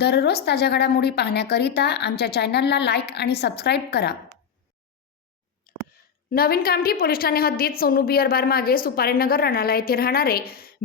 दररोज ताज्या घडामोडी पाहण्याकरिता आमच्या चॅनलला लाईक आणि सबस्क्राईब करा. नवीन कामठी पोलीस ठाणे हद्दीत सोनू बियर बार मागे सुपारेनगर रणाला येथे राहणारे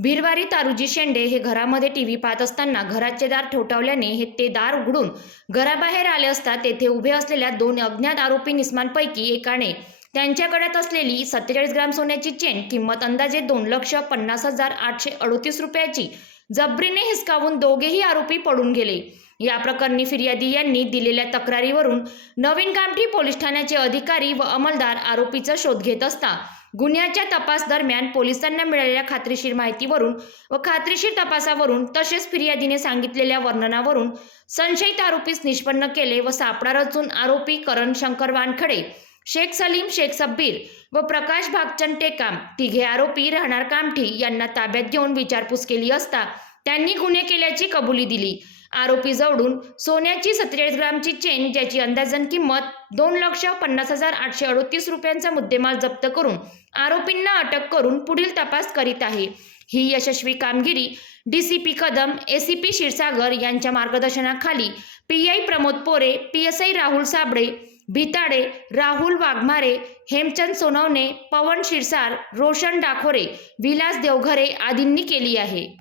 भिरवारी तारुजी शेंडे हे घरामध्ये टी व्ही पाहत असताना घराचे दार ठोठावल्याने हे ते दार उघडून घराबाहेर आले असता तेथे उभे असलेल्या दोन अज्ञात आरोपी निस्मांपैकी एकाने त्यांच्याकडे असलेली सत्तेचाळीस ग्राम सोन्याची चेन किंमत अंदाजे दोन लक्ष पन्नास हजार आठशे अडतीस रुपयाची. जबरीने हिसकावून दोघेही आरोपी पडून गेले. या प्रकरणी फिर्यादी यांनी दिलेल्या तक्रारीवरून नवीन कामठी पोलीस ठाण्याचे अधिकारी व अंमलदार आरोपीचा शोध घेत असता गुन्ह्याच्या तपास दरम्यान पोलिसांना मिळालेल्या खात्रीशीर माहितीवरून व खात्रीशीर तपासावरून तसेच फिर्यादीने सांगितलेल्या वर्णनावरून संशयित आरोपीस निष्पन्न केले व सापळा रचून आरोपी करण शंकर वानखडे शेख सलीम शेख सब्बीर व प्रकाश भागचंद टेकाम तिघे आरोपी राहणार कामठी यांना ताब्यात घेऊन विचारपूस केली असता त्यांनी गुन्हे केल्याची कबुली दिली. आरोपी जवळून सोन्याची सत्तेचाळीस ग्रामची चेन ज्याची अंदाजन किंमत दोन लक्ष पन्नास हजार आठशे अडोतीस रुपयांचा मुद्देमाल जप्त करून आरोपींना अटक करून पुढील तपास करीत आहे. ही यशस्वी कामगिरी D C P Kadam A C P Kshirsagar यांच्या मार्गदर्शनाखाली P I Pramod Pore P S I Rahul Sable Bhitade Rahul Waghmare Hemchand Sonawane Pawan Shirsar Roshan Dakhore Vilas Deoghare आदींनी केली आहे.